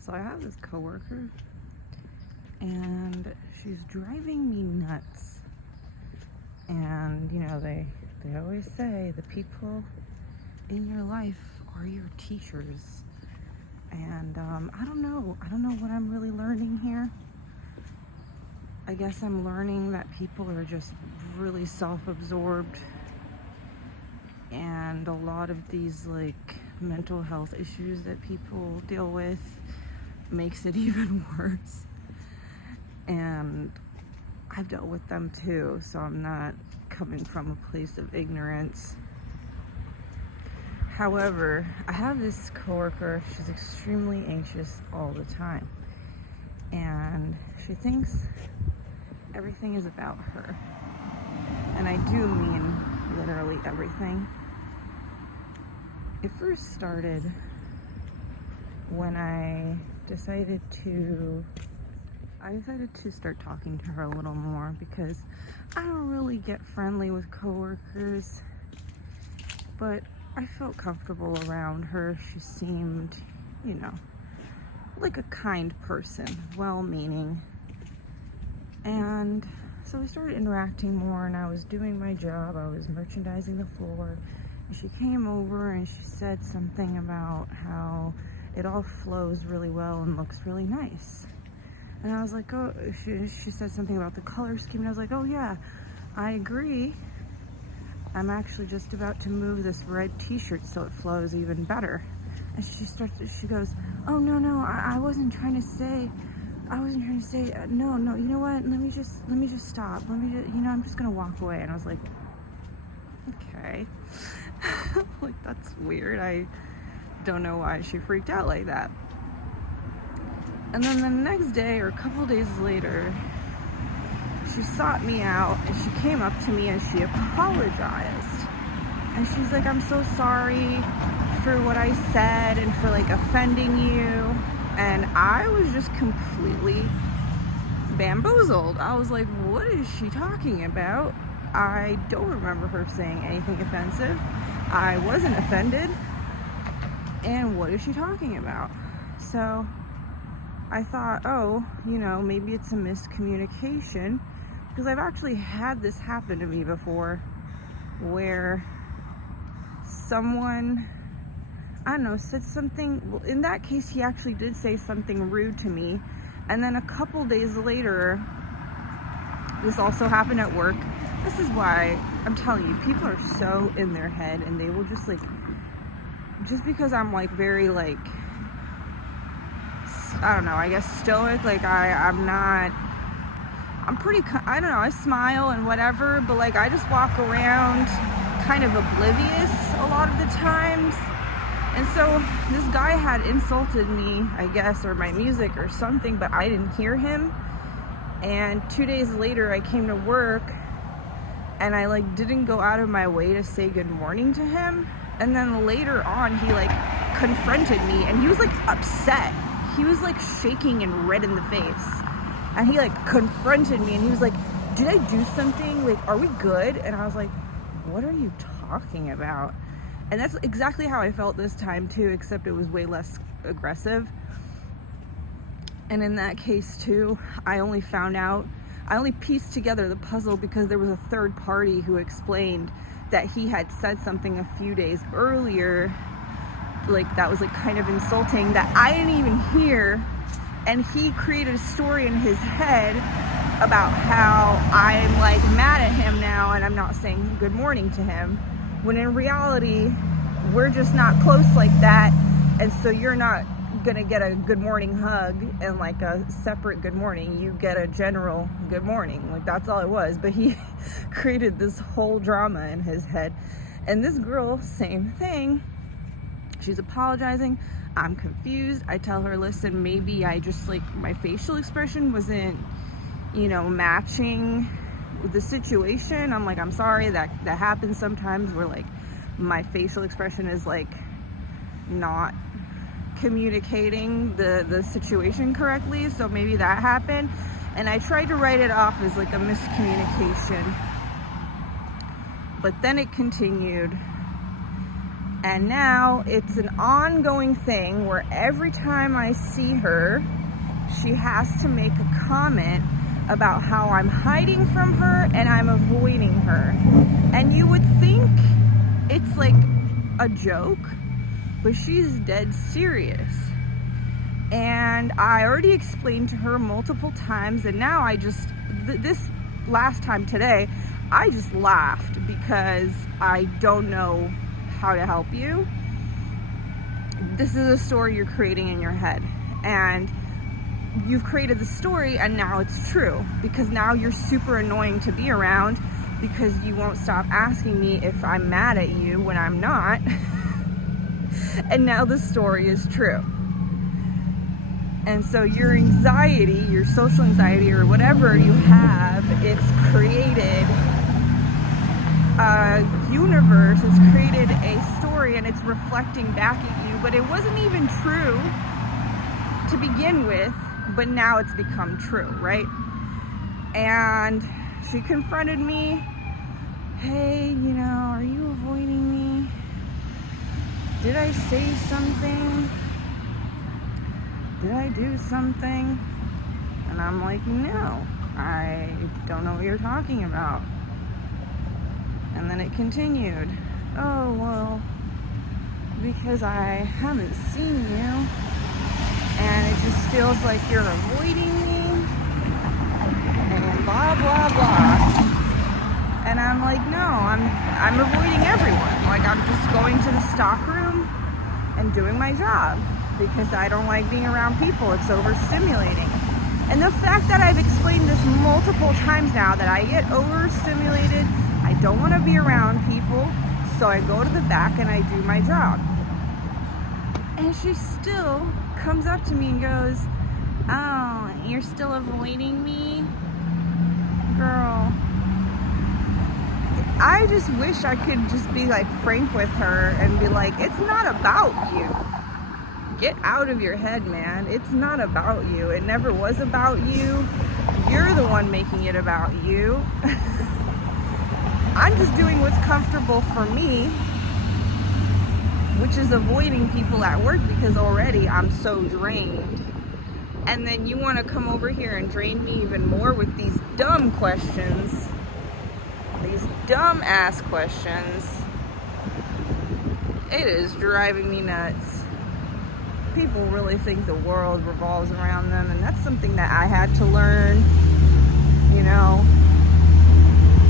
So I have this coworker, and she's driving me nuts. And you know, they always say the people in your life are your teachers. And I don't know what I'm really learning here. I guess I'm learning that people are just really self-absorbed, and a lot of these like mental health issues that people deal with makes it even worse. And I've dealt with them too, so I'm not coming from a place of ignorance. However, I have this coworker, she's extremely anxious all the time, and she thinks everything is about her. And I do mean literally everything. It first started when I decided to start talking to her a little more, because I don't really get friendly with coworkers, but I felt comfortable around her. She seemed, you know, like a kind person, well-meaning. And so we started interacting more, and I was doing my job. I was merchandising the floor, and she came over and she said something about how it all flows really well and looks really nice. And I was like, oh, she said something about the color scheme, and I was like, oh yeah, I agree. I'm actually just about to move this red t-shirt so it flows even better. And she goes, oh no, I wasn't trying to say, no, you know what, let me just stop. I'm just gonna walk away. And I was like, okay. Like, that's weird. I don't know why she freaked out like that. And then the next day, or a couple days later, she sought me out, and she came up to me and she apologized. And she's like, I'm so sorry for what I said and for like offending you. And I was just completely bamboozled. I was like, what is she talking about? I don't remember her saying anything offensive. I wasn't offended. And what is she talking about? So I thought, oh, you know, maybe it's a miscommunication, because I've actually had this happen to me before, where someone, I don't know, said something. Well, in that case, he actually did say something rude to me. And then a couple days later, this also happened at work. This is why I'm telling you, people are so in their head, and they will just like, just because I'm like very like, I don't know, I guess stoic, like I'm pretty, I don't know, I smile and whatever, but like I just walk around kind of oblivious a lot of the times. And so this guy had insulted me, I guess, or my music or something, but I didn't hear him. And 2 days later I came to work, and I like didn't go out of my way to say good morning to him. And then later on he like confronted me, and he was like upset. He was like shaking and red in the face. And he like confronted me, and he was like, did I do something? Like, are we good? And I was like, what are you talking about? And that's exactly how I felt this time too, except it was way less aggressive. And in that case too, I only pieced together the puzzle because there was a third party who explained that he had said something a few days earlier, like that was like kind of insulting, that I didn't even hear. And he created a story in his head about how I'm like mad at him now and I'm not saying good morning to him, when in reality we're just not close like that. And so you're not gonna get a good morning hug and like a separate good morning. You get a general good morning. Like, that's all it was. But he created this whole drama in his head. And this girl, same thing. She's apologizing. I'm confused. I tell her, listen, maybe I just like my facial expression wasn't, you know, matching the situation. I'm like, I'm sorry, that happens sometimes, where like my facial expression is like not communicating the situation correctly. So maybe that happened. And I tried to write it off as like a miscommunication. But then it continued. And now it's an ongoing thing where every time I see her, she has to make a comment about how I'm hiding from her and I'm avoiding her. And you would think it's like a joke, but she's dead serious. And I already explained to her multiple times, and now I just, this last time today, I just laughed because I don't know how to help you. This is a story you're creating in your head, and you've created the story and now it's true, because now you're super annoying to be around because you won't stop asking me if I'm mad at you when I'm not. And now the story is true. And so your anxiety, your social anxiety, or whatever you have, it's created a universe, it's created a story, and it's reflecting back at you, but it wasn't even true to begin with, but now it's become true, right? And she confronted me, hey, are you avoiding me? Did I say something? Did I do something? And I'm like, no, I don't know what you're talking about. And then it continued, oh, well, because I haven't seen you, and it just feels like you're avoiding me, and blah, blah, blah. And I'm like, no, I'm avoiding everyone. Like, I'm just going to the stock room and doing my job because I don't like being around people. It's overstimulating. And the fact that I've explained this multiple times now, that I get overstimulated, I don't want to be around people, so I go to the back and I do my job. And she still comes up to me and goes, oh, you're still avoiding me? Girl, I just wish I could just be like frank with her and be like, it's not about you. Get out of your head, man. It's not about you. It never was about you. You're the one making it about you. I'm just doing what's comfortable for me, which is avoiding people at work because already I'm so drained. And then you want to come over here and drain me even more with these dumb questions, these dumb ass questions. It is driving me nuts. People really think the world revolves around them, and that's something that I had to learn,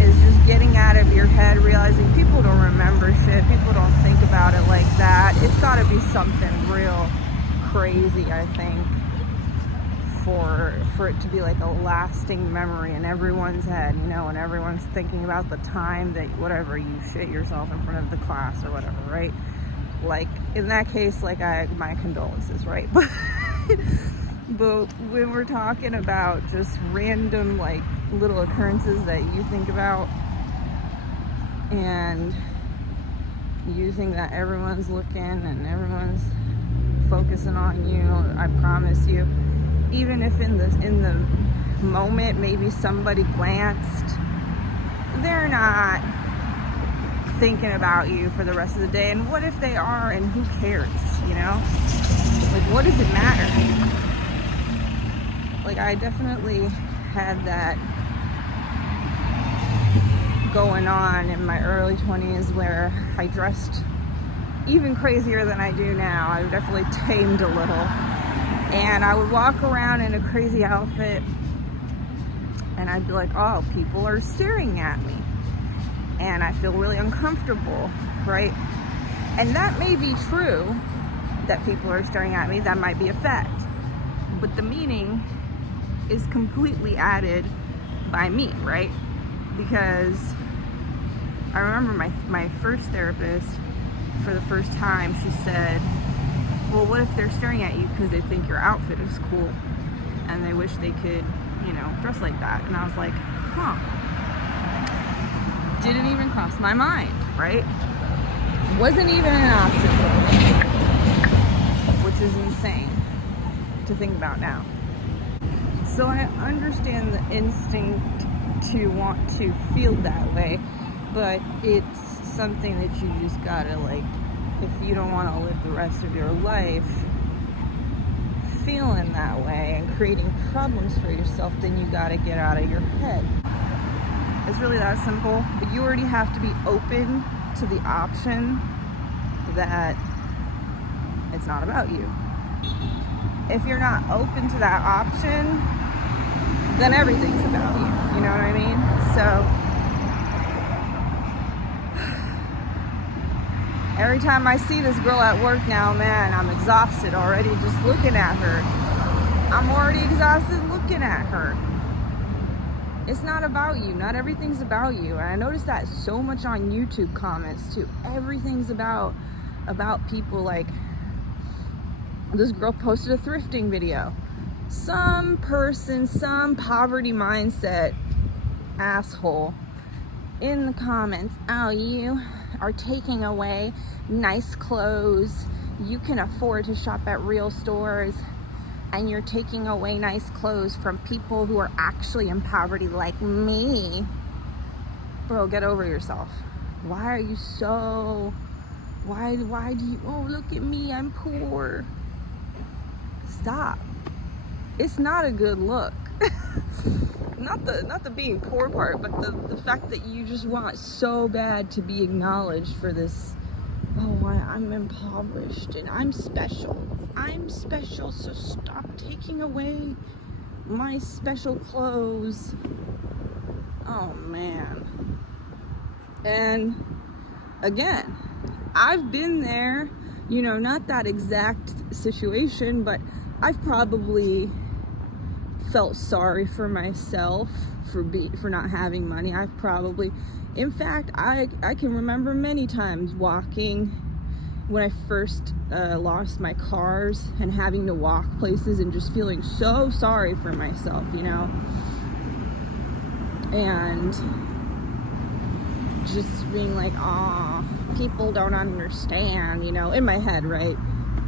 is just getting out of your head, realizing people don't remember shit, people don't think about it like that. It's got to be something real crazy, I think, for it to be like a lasting memory in everyone's head, and everyone's thinking about the time that whatever you shit yourself in front of the class or whatever, right? Like, in that case, like, my condolences, right? But when we're talking about just random, like, little occurrences that you think about, and you think that everyone's looking and everyone's focusing on you, I promise you, even if in the moment maybe somebody glanced, they're not thinking about you for the rest of the day. And what if they are, and who cares, like, what does it matter? Like, I definitely had that going on in my early 20s where I dressed even crazier than I do now. I definitely tamed a little, and I would walk around in a crazy outfit and I'd be like, oh, people are staring at me, and I feel really uncomfortable, right? And that may be true, that people are staring at me. That might be a fact, but the meaning is completely added by me, right? Because I remember my first therapist, for the first time, she said, well, what if they're staring at you because they think your outfit is cool and they wish they could, dress like that? And I was like, huh. Didn't even cross my mind, right? Wasn't even an option for me, which is insane to think about now. So I understand the instinct to want to feel that way, but it's something that you just gotta, like, if you don't want to live the rest of your life feeling that way and creating problems for yourself, then you got to get out of your head. It's really that simple. But you already have to be open to the option that it's not about you. If you're not open to that option, then everything's about you. You know what I mean? So every time I see this girl at work now, man, I'm exhausted already just looking at her. I'm already exhausted looking at her. It's not about you. Not everything's about you. And I noticed that so much on YouTube comments too. Everything's about people. Like, this girl posted a thrifting video. Some person, some poverty mindset asshole in the comments, oh, you are taking away nice clothes. You can afford to shop at real stores, and you're taking away nice clothes from people who are actually in poverty like me. Bro, get over yourself. Why are you so, why do you, oh, look at me, I'm poor. Stop. It's not a good look. Not the being poor part, but the fact that you just want so bad to be acknowledged for this. Oh, I'm impoverished and I'm special. I'm special, so stop taking away my special clothes. Oh man. And again, I've been there, you know, not that exact situation, but I've probably felt sorry for myself for not having money. I've probably, in fact, I can remember many times walking when I first lost my cars and having to walk places and just feeling so sorry for myself, you know, and just being like, aw, people don't understand, you know, in my head, right?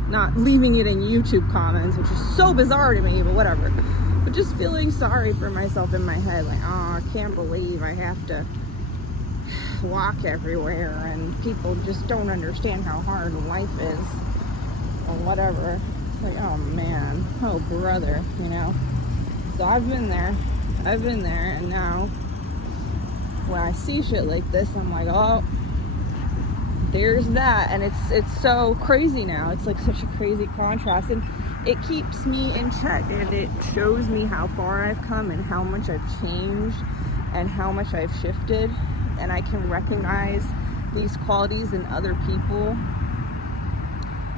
Not leaving it in YouTube comments, which is so bizarre to me, but whatever. But just feeling sorry for myself in my head, like, oh, I can't believe I have to walk everywhere and people just don't understand how hard life is or whatever. It's like, oh man, oh brother, you know. So I've been there, and now when I see shit like this, I'm like, oh, there's that. And it's so crazy now. It's like such a crazy contrast, and it keeps me in check, and it shows me how far I've come and how much I've changed and how much I've shifted. And I can recognize these qualities in other people,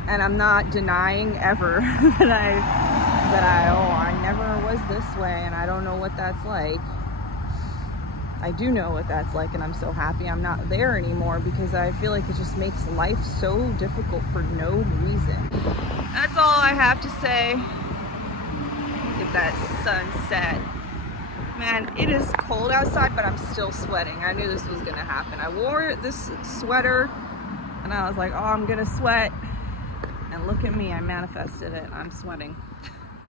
and I'm not denying ever that I never was this way, and I don't know what that's like. I do know what that's like, and I'm so happy I'm not there anymore, because I feel like it just makes life so difficult for no reason. That's all I have to say. Look at that sunset. Man, it is cold outside, but I'm still sweating. I knew this was gonna happen. I wore this sweater, and I was like, oh, I'm gonna sweat. And look at me, I manifested it. I'm sweating.